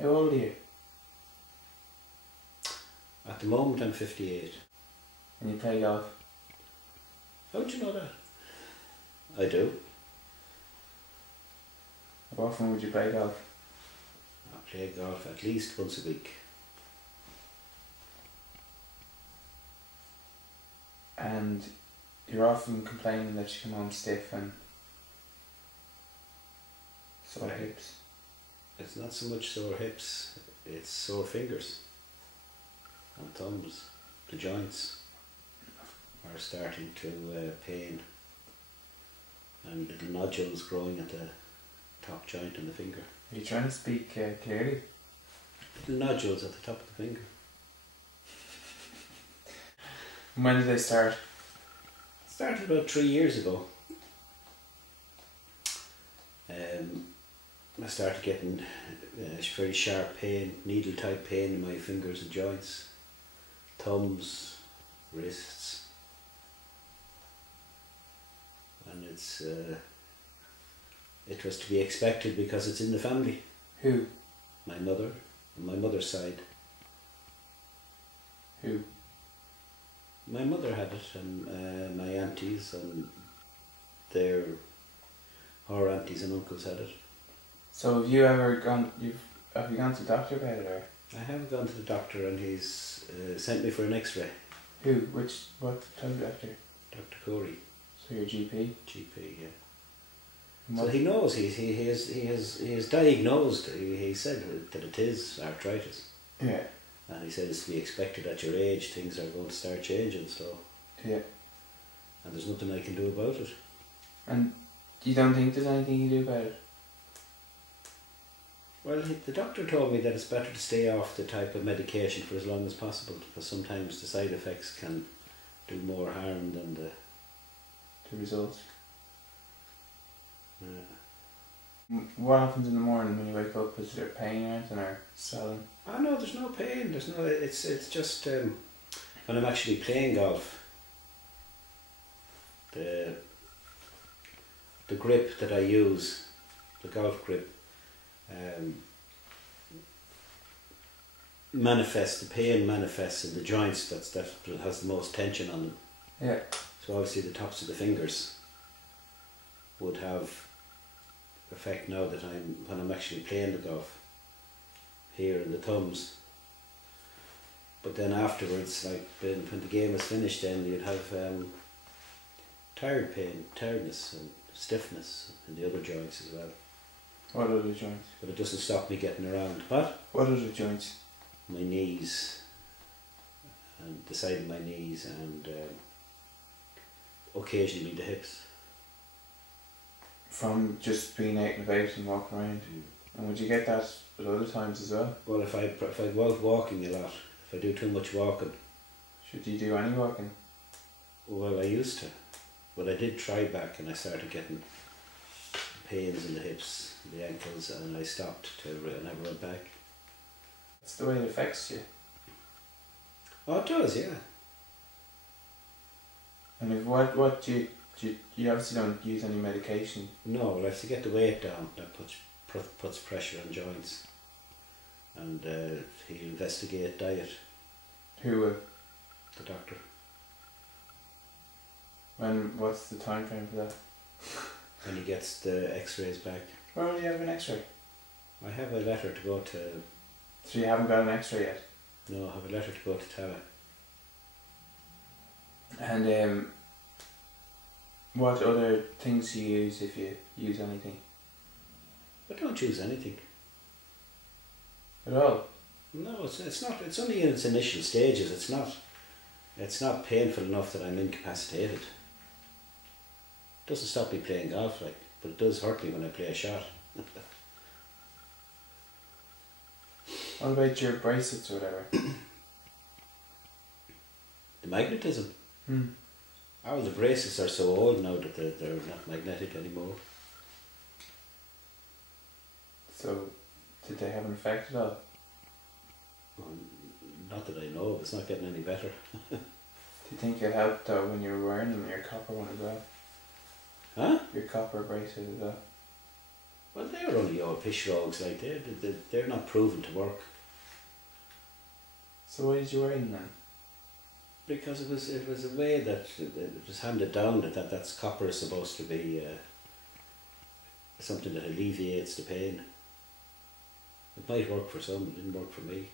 How old are you? At the moment I'm 58. And you play golf? How do you know that? I do. How often would you play golf? I play golf at least once a week. And you're often complaining that you come home stiff and sore hips. It's not so much sore hips, it's sore fingers and thumbs. The joints are starting to pain, and little nodules growing at the top joint in the finger. Are you trying to speak clearly? Little nodules at the top of the finger. And when did they start? Started about 3 years ago. I started getting very sharp pain, needle type pain in my fingers and joints, thumbs, wrists, and it was to be expected because it's in the family. Who? My mother, on my mother's side. Who? My mother had it, and my aunties and her aunties and uncles had it. So have you ever gone? Have you gone to the doctor about it, or? I have gone to the doctor, and he's sent me for an X-ray. Who? What type of doctor? Dr. Corey. So your GP? GP, yeah. And So what- he knows. He has diagnosed. He said that it is arthritis, Yeah. and he said it's to be expected at your age. Things are going to start changing. So, Yeah. and there's nothing I can do about it. And you don't think there's anything you do about it? Well, the doctor told me that it's better to stay off the type of medication for as long as possible, because sometimes the side effects can do more harm than the. The results. Uh, What happens in the morning when you wake up? Is there pain or anything, or swelling? Oh no, there's no pain. There's no. It's just when I'm actually playing golf. The grip that I use, the golf grip, the pain manifests in the joints that has the most tension on them. Yeah. So obviously the tops of the fingers would have effect now that when I'm actually playing the golf, here in the thumbs. But then afterwards, like when the game is finished, then you'd have tiredness and stiffness in the other joints as well. What other joints? But it doesn't stop me getting around. What? What other joints? My knees, and the side of my knees, and occasionally the hips. From just being out and about and walking around. And would you get that at other times as well? Well, if I go out walking a lot, if I do too much walking. Should you do any walking? Well, I used to, but I did try back, and I started getting pains in the hips, the ankles, and I stopped and never went back. That's the way it affects you. Oh, it does, yeah. And if what do you obviously don't use any medication. No, well, I have to get the weight down. That puts pressure on joints, and he'll investigate diet. Who will? The doctor. What's the time frame for that? When he gets the X-rays back. Where will you have an X-ray? I have a letter to go to. So you haven't got an X-ray yet? No, I have a letter to go to Tara. And what other things do you use if you use anything? I don't choose anything. At all? No, it's not. It's only in its initial stages. It's not painful enough that I'm incapacitated. It doesn't stop me playing golf, like, but it does hurt me when I play a shot. What about your bracelets or whatever? The magnetism. Hmm. Oh, the braces are so old now that they're not magnetic anymore. So, did they have an effect at all? Well, not that I know of. It's not getting any better. Do you think it helped though when you were wearing them, your copper one as well? Huh? Your copper bracelet as well? Well, they're only old fish rogues, like they're not proven to work. So why did you wear them then? Because it was a way that it was handed down that's copper is supposed to be something that alleviates the pain. It might work for some, it didn't work for me.